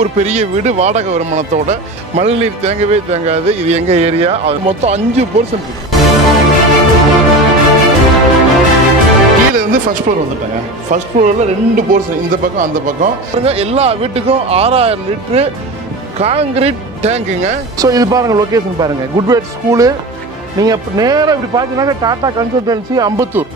ஒரு பெரிய வீடு வாடகை வருமானத்தோட மழைநீர் தேங்கவே தேங்காது. இது எங்க ஏரியா. அது மொத்தம் 5% இருக்கு. கீழே இருந்து ஃபர்ஸ்ட் ஃப்ளோர் வந்துட்டாங்க. ஃபர்ஸ்ட் ஃப்ளோர்ல 2 போர்ஷன், இந்த பக்கம் அந்த பக்கம். எல்லா வீட்டுக்கும் 6000 லிட்டரு காங்கிரீட் டேங்குங்க. ஸோ இது பாருங்க, லொகேஷன் பாருங்க, குட்வேட் ஸ்கூலு. நீங்க நேராக இப்படி பார்த்தீங்கன்னா டாடா கன்சல்டன்சி அம்பத்தூர்.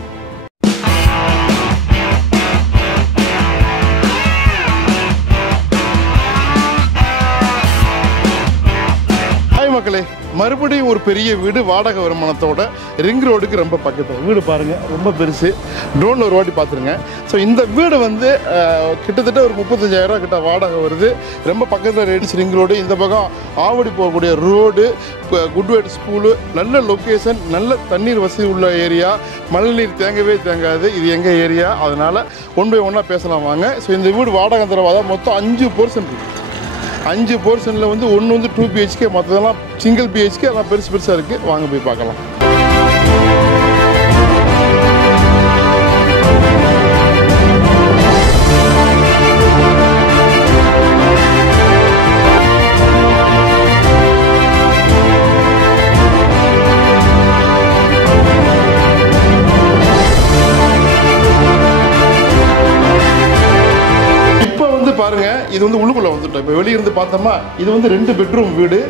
மக்களே, மறுபடியும் ஒரு பெரிய வீடு வாடகை வருமானத்தோட ரிங் ரோடுக்கு ரொம்ப பக்கத்தில் வீடு பாருங்க, ரொம்ப பெருசு. ட்ரோனில் ஒரு வாட்டி பார்த்துருங்க. ஸோ இந்த வீடு வந்து கிட்டத்தட்ட ஒரு 35,000 கிட்ட வாடகை வருது. ரொம்ப பக்கத்தில் ரேடிஸ் ரிங் ரோடு, இந்த பக்கம் ஆவடி போகக்கூடிய ரோடு, குட்வேட் ஸ்கூலு, நல்ல லொக்கேஷன், நல்ல தண்ணீர் வசதி உள்ள ஏரியா. மழைநீர் தேங்கவே தேங்காது. இது எங்கள் ஏரியா. அதனால் ஒன் பை ஒன்னாக பேசலாம் வாங்க. ஸோ இந்த வீடு வாடகை தரவாத மொத்தம் 5% இருக்குது. 5 போர்ஷனில் வந்து ஒன்று வந்து 2 BHK, மற்றதெல்லாம் சிங்கிள் BHK. அதெல்லாம் பெருசு பெருசாக இருக்குது. வாங்க போய் பார்க்கலாம். பாருங்க, இது வந்து உள்ளுக்குள்ள வந்துட்டோம். இப்போ வெளியிருந்து பார்த்தோமா, இது வந்து 2 பெட்ரூம் வீடு.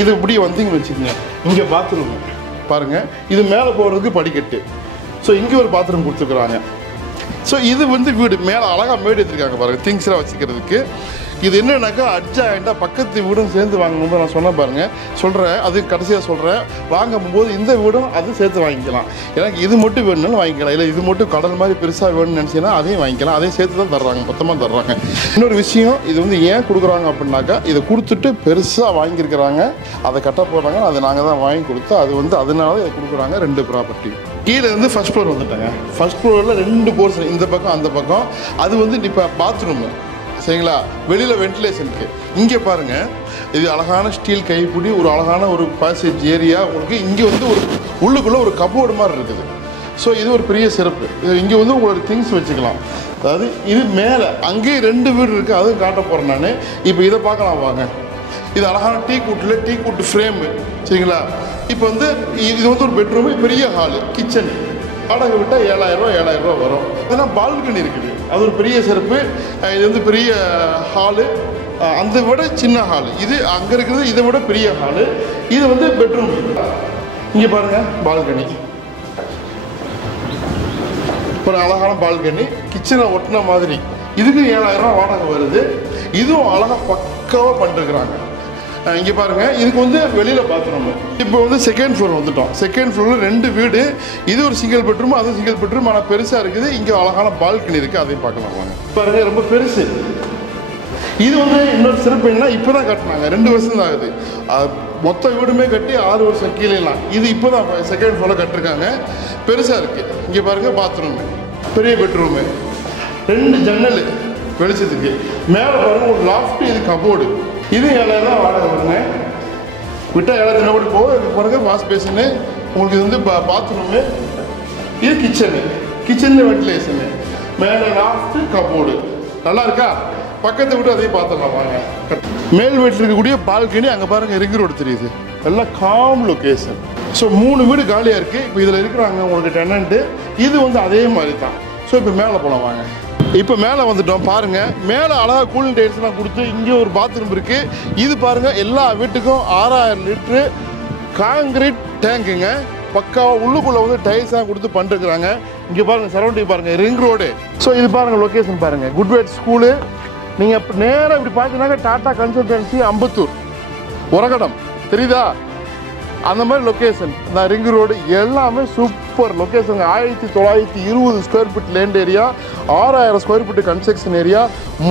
இது இப்படி வந்தீங்கன்னு வச்சுக்கோங்க, இங்கே பாத்ரூம் பாருங்க. இது மேலே போகிறதுக்கு படிக்கட்டு. ஸோ இங்கே ஒரு பாத்ரூம் கொடுத்துருக்குறாங்க. ஸோ இது வந்து வீடு மேலே அழகாக மேடு எடுத்துருக்காங்க பாருங்கள், திங்ஸ்லாம் வச்சுக்கிறதுக்கு. இது என்னன்னாக்கா அட்ஜாயிண்டாக பக்கத்து வீடும் சேர்ந்து வாங்கணும்னு நான் சொன்னேன் பாருங்கள், சொல்கிறேன். அது கடைசியாக சொல்கிறேன். வாங்கும்போது இந்த வீடும் அது சேர்த்து வாங்கிக்கலாம். எனக்கு இது மட்டும் வேணும்னாலும் வாங்கிக்கலாம், இல்லை இது மட்டும் கடல் மாதிரி பெருசாக வேணும்னு நினச்சிங்கன்னா அதையும் வாங்கிக்கலாம். அதையும் சேர்த்து தான் தர்றாங்க, மொத்தமாக தர்றாங்க. இன்னொரு விஷயம், இது வந்து ஏன் கொடுக்குறாங்க அப்படின்னாக்கா, இதை கொடுத்துட்டு பெருசாக வாங்கியிருக்கிறாங்க, அதை கட்ட போடுறாங்க. அதை நாங்கள் தான் வாங்கி கொடுத்தோம். அது வந்து அதனால இதை கொடுக்குறாங்க. 2 ப்ராப்பர்ட்டி. கீழே இருந்து ஃபர்ஸ்ட் ஃப்ளோர் வந்துட்டாங்க. ஃபர்ஸ்ட் ஃப்ளோரில் 2 போர்ஷன், இந்த பக்கம் அந்த பக்கம். அது வந்து இப்போ பாத்ரூமு, சரிங்களா? வெளியில் வென்டிலேஷனுக்கு. இங்கே பாருங்கள், இது அழகான ஸ்டீல் கைப்பிடி, ஒரு அழகான ஒரு பேசேஜ் ஏரியா உங்களுக்கு. இங்கே வந்து ஒரு உள்ளுக்குள்ளே ஒரு கபோர்டு மாதிரி இருக்குது. ஸோ இது ஒரு பெரிய சிறப்பு. இங்கே வந்து உங்களோட திங்ஸ் வச்சுக்கலாம். அதாவது இது மேலே அங்கேயே 2 வீடு இருக்குது, அதுவும் காட்ட போகிறேன் நான். இப்போ இதை பார்க்கலாம் வாங்க. இது அழகான டீ கூட்டு ஃப்ரேமு, சரிங்களா? இப்போ வந்து இது வந்து ஒரு பெட்ரூமு, பெரிய ஹாலு, கிச்சன். வாடகை விட்டால் 7,000 ரூபா வரும். இதெல்லாம் பால்கனி இருக்குது, அது ஒரு பெரிய சிறப்பு. இது வந்து பெரிய ஹாலு, அந்த விட சின்ன ஹாலு. இது அங்கே இருக்கிறது இதை விட பெரிய ஹாலு. இது வந்து பெட்ரூம். இங்கே பாருங்கள், பால்கனி, ஒரு அழகான பால்கனி, கிச்சனை ஒட்டின மாதிரி. இதுக்கு 7,000 ரூபா வாடகை வருது. இதுவும் அழகாக பக்காவாக பண்ணிருக்கிறாங்க. இங்கே பாருங்கள், இதுக்கு வந்து வெளியில் பாத்ரூம். இப்போ வந்து செகண்ட் ஃப்ளோர் வந்துட்டோம். செகண்ட் ஃப்ளோரில் 2 வீடு. இது ஒரு சிங்கிள் பெட்ரூம், அதுவும் சிங்கிள் பெட்ரூம், ஆனால் பெருசாக இருக்குது. இங்கே அழகான பால்கனி இருக்குது, அதையும் பார்க்கலாம் வாங்க. பாருங்கள், ரொம்ப பெருசு. இது வந்து இன்னொரு சிறப்பு என்ன, இப்போ தான் கட்டினாங்க, 2 வருஷம் தான் ஆகுது. மொத்த வீடுமே கட்டி 6 வருஷம் கீழேலாம். இது இப்போ தான் செகண்ட் ஃப்ளோரில் கட்டிருக்காங்க, பெருசாக இருக்குது. இங்கே பாருங்கள், பாத்ரூமு, பெரிய பெட்ரூமு, 2 ஜன்னல் வெளிச்சத்துக்கு. மேலே பாருங்கள் ஒரு லாஃப்ட், இது கபோர்டு. இது 7,000 ரூபா வாடகை வருங்க. விட்டால் 7,000 ரூபா போக. பாருங்க, வாஷ் பேஷனு உங்களுக்கு. இது வந்து பாத்ரூமு, இது கிச்சனில் வென்டிலேஷனு, மேலே லாஃப்ட்டு, கபோர்டு. நல்லா இருக்கா? பக்கத்தை விட்டு அதையும் பார்த்துடலாம் வாங்க. மேல் வீட்டில் இருக்கக்கூடிய பால்கனி, அங்கே பாருங்கள் ரிங் ரோடு தெரியுது. எல்லாம் காம் லொக்கேஷன். ஸோ 3 வீடு காலியாக இருக்குது. இப்போ இதில் இருக்கிறாங்க உங்களுக்கு டெனண்ட்டு. இது வந்து அதே மாதிரி தான். ஸோ இப்போ மேலே போகலாம் வாங்க. இப்போ மேலே வந்துட்டோம். பாருங்கள், மேலே அழகாக கூலிங் டைல்ஸ்லாம் கொடுத்து இங்கே ஒரு பாத்ரூம் இருக்குது. இது பாருங்கள், எல்லா வீட்டுக்கும் 6000 லிட்ரு காங்கிரீட் டேங்குங்க. பக்காவாக உள்ளுக்குள்ளே வந்து டைல்ஸ்லாம் கொடுத்து பண்ணிருக்கிறாங்க. இங்கே பாருங்கள், சரௌண்டிங் பாருங்கள், ரிங் ரோடு. ஸோ இது பாருங்கள், லொக்கேஷன் பாருங்கள், குட்வேட் ஸ்கூலு. நீங்கள் இப்போ நேராக இப்படி பார்த்தீங்கன்னா டாடா கன்சல்டன்சி அம்பத்தூர், உரகடம் தெரியுதா? அந்த மாதிரி லொக்கேஷன் நான் ரிங் ரோடு எல்லாமே super location. 1920 square feet land area, 6000 square feet construction area.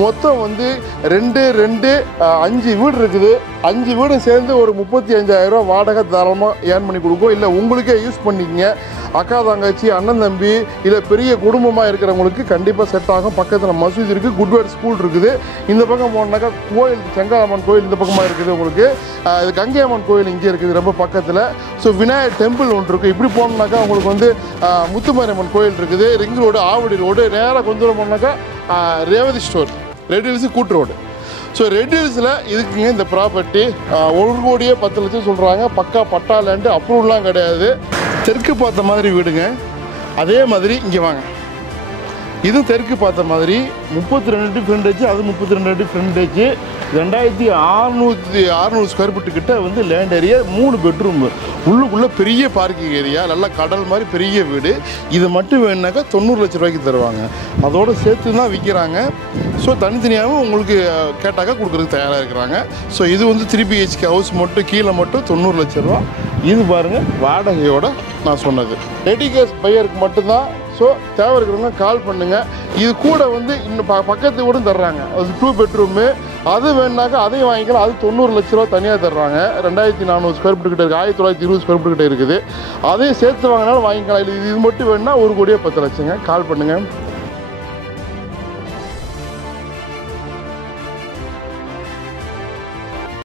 மொத்தம் வந்து 5 வீடு இருக்குது. 5 வீடும் சேர்ந்து ஒரு 35,000 ரூபா வாடகை தாராளமாக ஏர்ன் பண்ணி கொடுக்கும். இல்லை உங்களுக்கே யூஸ் பண்ணிக்கங்க. அக்கா தங்கச்சி அண்ணன் தம்பி இல்லை பெரிய குடும்பமாக இருக்கிறவங்களுக்கு கண்டிப்பாக செட் ஆகும். பக்கத்தில் மசூதி இருக்குது, குட்வேர்ட் ஸ்கூல் இருக்குது. இந்த பக்கம் போனாக்கா கோயில், செங்காலம்மன் கோயில் இந்த பக்கமாக இருக்குது. உங்களுக்கு இது கங்கை அம்மன் கோயில் இங்கே இருக்குது ரொம்ப பக்கத்தில். ஸோ விநாயகர் டெம்பிள் ஒன்று இருக்குது. இப்படி போனோம்னாக்கா உங்களுக்கு வந்து முத்துமாரியம்மன் கோயில் இருக்குது. ரிங் ரோடு, ஆவடி ரோடு, நேராக கொஞ்சம் தூரம் போனாக்கா ரேவதி ஸ்டோர், ரெட் ஹில்ஸு கூட்டு ரோடு. ஸோ ரெட் ஹில்ஸில் இதுக்குங்க இந்த ப்ராப்பர்ட்டி 1,10,00,000 சொல்கிறாங்க. பக்கா பட்டா லேண்டு, அப்ரூவ்லாம் கிடையாது. தெற்கு பார்த்த மாதிரி வீடுங்க. அதே மாதிரி இங்கே வாங்க, இது தெற்கு பார்த்த மாதிரி 32 அடி ஃப்ரண்டேஜ், அது 32 அடி ஃப்ரண்டேஜ். 2600 ஸ்கொயர் ஃபீட்டு கிட்ட வந்து லேண்ட் ஏரியா, 3 பெட்ரூம், உள்ளுக்குள்ளே பெரிய பார்க்கிங் ஏரியா, நல்லா கடல் மாதிரி பெரிய வீடு. இது மட்டும் வேணுனாக்கா 90 லட்ச ரூபாய்க்கு தருவாங்க. அதோடு சேர்த்து தான் விற்கிறாங்க. ஸோ தனித்தனியாகவும் உங்களுக்கு கேட்டாக்கா கொடுக்குறதுக்கு தயாராக இருக்கிறாங்க. ஸோ இது வந்து 3 BHK ஹவுஸ் மட்டும், கீழே மட்டும் 90 லட்ச ரூபா. இது பாருங்கள் வாடகையோட நான் சொன்னது. ரெடி கேஸ் பையருக்கு மட்டும்தான். ஸோ தேவை இருக்கிறவங்க கால் பண்ணுங்கள். இது கூட வந்து இன்னும் பக்கத்து கூட தர்றாங்க. அது 2 பெட்ரூமு. அது வேணுனாக்கா அதையும் வாங்கிக்கலாம். அது 90 லட்ச ரூபா தனியாக தர்றாங்க. 2400 ஸ்கொயர் ஃபீட் கிட்ட இருக்குது, 1920 ஸ்கொயர் ஃபீட் கிட்ட இருக்குது. அதையும் சேர்த்து வாங்கினாலும் வாங்கிக்கலாம். இது மட்டும் வேணுன்னா 1,10,00,000. கால் பண்ணுங்கள்.